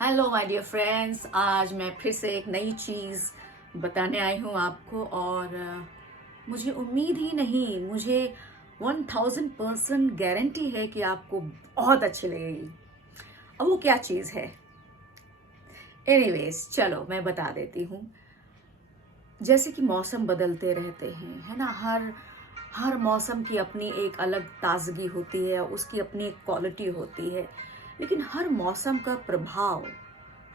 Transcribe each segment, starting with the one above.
Hello my dear friends, आज मैं फिर से एक नई चीज़ बताने आई हूँ आपको। और मुझे उम्मीद ही नहीं, मुझे 1000% गारंटी है कि आपको बहुत अच्छी लगेगी। अब वो क्या चीज़ है? एनीवेज, चलो मैं बता देती हूँ। जैसे कि मौसम बदलते रहते हैं, है ना। हर हर मौसम की अपनी एक अलग ताजगी होती है, उसकी अपनी एक क्वालिटी होती है। लेकिन हर मौसम का प्रभाव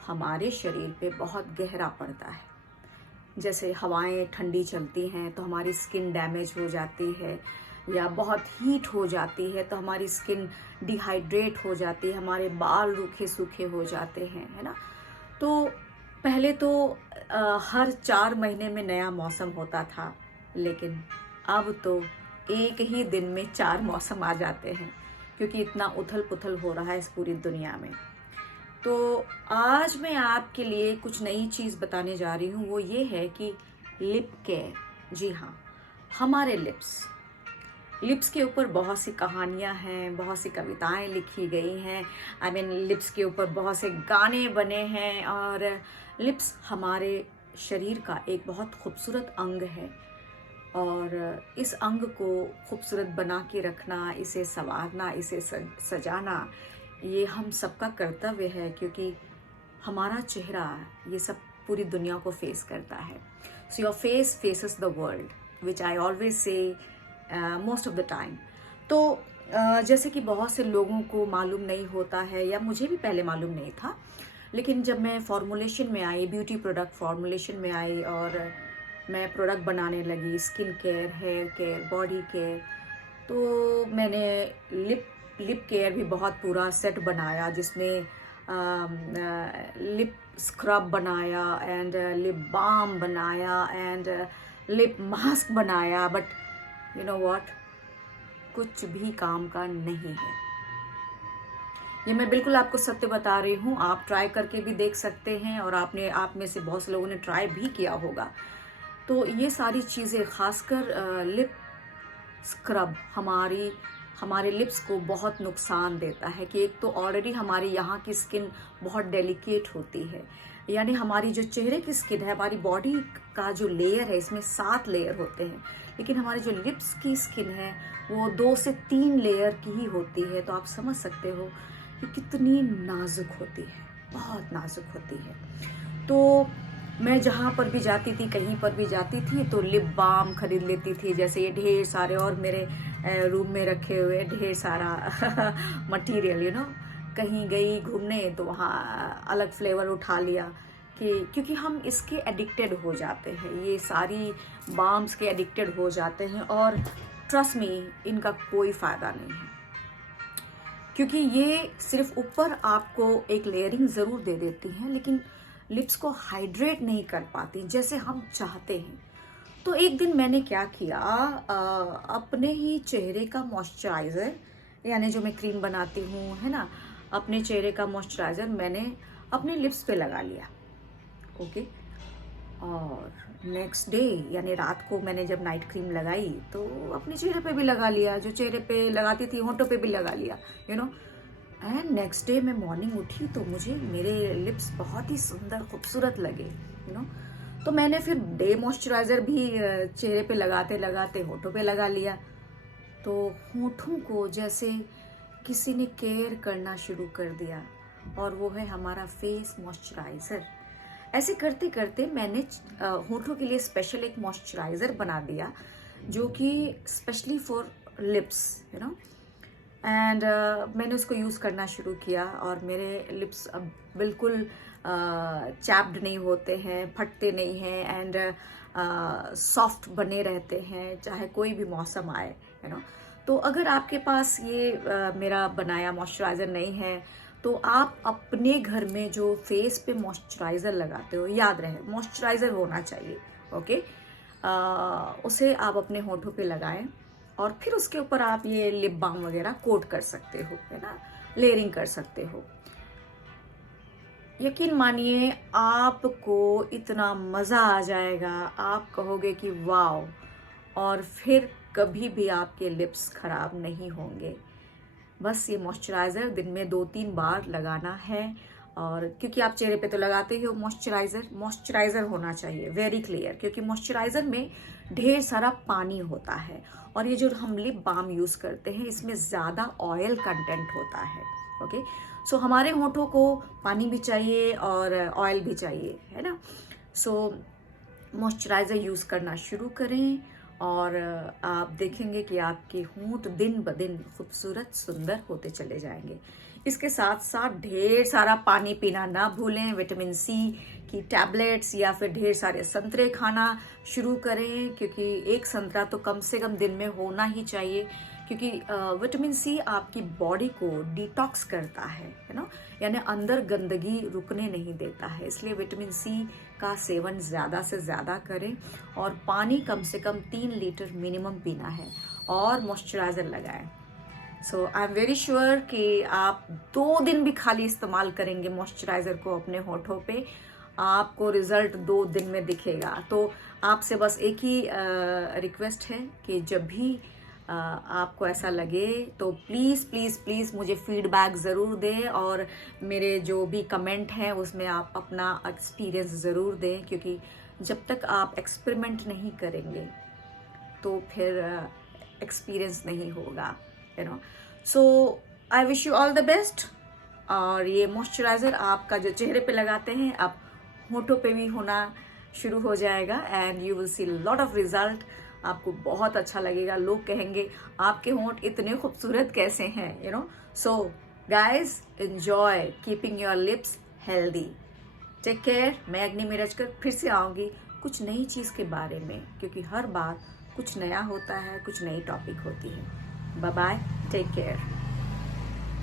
हमारे शरीर पे बहुत गहरा पड़ता है। जैसे हवाएं ठंडी चलती हैं तो हमारी स्किन डैमेज हो जाती है, या बहुत हीट हो जाती है तो हमारी स्किन डिहाइड्रेट हो जाती है, हमारे बाल रूखे सूखे हो जाते हैं, है ना। तो पहले तो हर 4 महीने में नया मौसम होता था, लेकिन अब तो एक ही दिन में 4 मौसम आ जाते हैं, क्योंकि इतना उथल पुथल हो रहा है इस पूरी दुनिया में। तो आज मैं आपके लिए कुछ नई चीज़ बताने जा रही हूँ। वो ये है कि लिप केयर। जी हाँ, हमारे लिप्स के ऊपर बहुत सी कहानियाँ हैं, बहुत सी कविताएं लिखी गई हैं। लिप्स के ऊपर बहुत से गाने बने हैं। और लिप्स हमारे शरीर का एक बहुत खूबसूरत अंग है। और इस अंग को खूबसूरत बना के रखना, इसे संवारना, इसे सजाना, ये हम सबका कर्तव्य है, क्योंकि हमारा चेहरा ये सब पूरी दुनिया को फेस करता है। So your face faces the world, which I always say most of the time. तो जैसे कि बहुत से लोगों को मालूम नहीं होता है, या मुझे भी पहले मालूम नहीं था, लेकिन जब मैं फॉर्मुलेशन में आई, ब्यूटी प्रोडक्ट फॉर्मुलेशन में आई, और मैं प्रोडक्ट बनाने लगी, skin care, hair care, body care, तो मैंने लिप लिप केयर भी बहुत पूरा सेट बनाया, जिसमें लिप स्क्रब बनाया, एंड लिप बाम बनाया, एंड लिप मास्क बनाया। बट यू नो व्हाट, कुछ भी काम का नहीं है। ये मैं बिल्कुल आपको सत्य बता रही हूँ। आप ट्राई करके भी देख सकते हैं, और आप में से बहुत से लोगों ने ट्राई भी किया होगा। तो ये सारी चीज़ें, खासकर लिप स्क्रब, हमारे लिप्स को बहुत नुकसान देता है। कि एक तो ऑलरेडी हमारी यहाँ की स्किन बहुत डेलिकेट होती है, यानी हमारी जो चेहरे की स्किन है, हमारी बॉडी का जो लेयर है, इसमें 7 लेयर होते हैं, लेकिन हमारी जो लिप्स की स्किन है वो 2 से 3 लेयर की ही होती है। तो आप समझ सकते हो कि कितनी नाजुक होती है, बहुत नाजुक होती है। तो मैं जहाँ पर भी जाती थी, कहीं पर भी जाती थी, तो लिप बाम खरीद लेती थी। जैसे ये ढेर सारे, और मेरे रूम में रखे हुए ढेर सारा मटेरियल, कहीं गई घूमने तो वहाँ अलग फ्लेवर उठा लिया, क्योंकि हम इसके एडिक्टेड हो जाते हैं, ये सारी बाम्स के एडिक्टेड हो जाते हैं। और ट्रस्ट मी, इनका कोई फ़ायदा नहीं है, क्योंकि ये सिर्फ ऊपर आपको एक लेयरिंग ज़रूर दे देती हैं, लेकिन लिप्स को हाइड्रेट नहीं कर पाती जैसे हम चाहते हैं। तो एक दिन मैंने क्या किया, अपने ही चेहरे का मॉइस्चराइज़र, यानी जो मैं क्रीम बनाती हूँ, है ना, अपने चेहरे का मॉइस्चराइज़र मैंने अपने लिप्स पे लगा लिया। ओके। और नेक्स्ट डे, यानी रात को मैंने जब नाइट क्रीम लगाई, तो अपने चेहरे पे भी लगा लिया, जो चेहरे पे लगाती थी होंठों पे भी लगा लिया, एंड नेक्स्ट डे मैं मॉर्निंग उठी तो मुझे मेरे लिप्स बहुत ही सुंदर खूबसूरत लगे। तो मैंने फिर डे मॉइस्चराइज़र भी चेहरे पे लगाते लगाते होंठों पे लगा लिया। तो होंठों को जैसे किसी ने केयर करना शुरू कर दिया, और वो है हमारा फेस मॉइस्चराइज़र। ऐसे करते करते मैंने होंठों के लिए स्पेशल एक मॉइस्चराइज़र बना दिया, जो कि स्पेशली फॉर लिप्स, एंड मैंने उसको यूज़ करना शुरू किया, और मेरे लिप्स अब बिल्कुल चैप्ड नहीं होते हैं, फटते नहीं हैं, एंड सॉफ्ट बने रहते हैं, चाहे कोई भी मौसम आए, तो अगर आपके पास ये मेरा बनाया मॉइस्चराइज़र नहीं है, तो आप अपने घर में जो फेस पे मॉइस्चराइज़र लगाते हो, याद रहे मॉइस्चराइज़र होना चाहिए, ओके। उसे आप अपने होंठों पे लगाएं, और फिर उसके ऊपर आप ये लिप बाम वगैरह कोट कर सकते हो, है ना, लेयरिंग कर सकते हो। यकीन मानिए, आपको इतना मज़ा आ जाएगा, आप कहोगे कि वाओ, और फिर कभी भी आपके लिप्स खराब नहीं होंगे। बस ये मॉइस्चराइज़र दिन में 2-3 बार लगाना है, और क्योंकि आप चेहरे पे तो लगाते ही हो मॉइस्चराइज़र होना चाहिए, वेरी क्लियर, क्योंकि मॉइस्चराइज़र में ढेर सारा पानी होता है और ये जो हम लिप बाम यूज़ करते हैं इसमें ज़्यादा ऑयल कंटेंट होता है। ओके, सो हमारे होठों को पानी भी चाहिए और ऑयल भी चाहिए, है ना। सो मॉइस्चराइज़र यूज़ करना शुरू करें और आप देखेंगे कि आपके होंठ दिन ब दिन खूबसूरत सुंदर होते चले जाएंगे। इसके साथ साथ ढेर सारा पानी पीना ना भूलें, विटामिन सी की टैबलेट्स या फिर ढेर सारे संतरे खाना शुरू करें, क्योंकि एक संतरा तो कम से कम दिन में होना ही चाहिए, क्योंकि विटामिन सी आपकी बॉडी को डिटॉक्स करता है ना, यानी अंदर गंदगी रुकने नहीं देता है। इसलिए विटामिन सी का सेवन ज़्यादा से ज़्यादा करें और पानी कम से कम 3 लीटर मिनिमम पीना है और मॉइस्चराइज़र लगाएं। सो आई एम वेरी श्योर कि आप 2 दिन भी खाली इस्तेमाल करेंगे मॉइस्चराइज़र को अपने होठों पे, आपको रिजल्ट 2 दिन में दिखेगा। तो आपसे बस एक ही रिक्वेस्ट है कि जब भी आपको ऐसा लगे तो प्लीज़ प्लीज़ प्लीज़ मुझे फीडबैक ज़रूर दें और मेरे जो भी कमेंट हैं उसमें आप अपना एक्सपीरियंस ज़रूर दें, क्योंकि जब तक आप एक्सपेरिमेंट नहीं करेंगे तो फिर एक्सपीरियंस नहीं होगा, you know. So I wish you all the best. और ये मॉइस्चराइज़र आपका जो चेहरे पे लगाते हैं आप होठों पे भी होना शुरू हो जाएगा and you will see lot of result. आपको बहुत अच्छा लगेगा, लोग कहेंगे आपके होंठ इतने खूबसूरत कैसे हैं, you know. So guys enjoy keeping your lips healthy. Take care. मैं अग्नि मिरजकर फिर से आऊँगी कुछ नई चीज़ के बारे में, क्योंकि हर बार कुछ नया होता है, कुछ नई टॉपिक होती है। Bye bye, take care.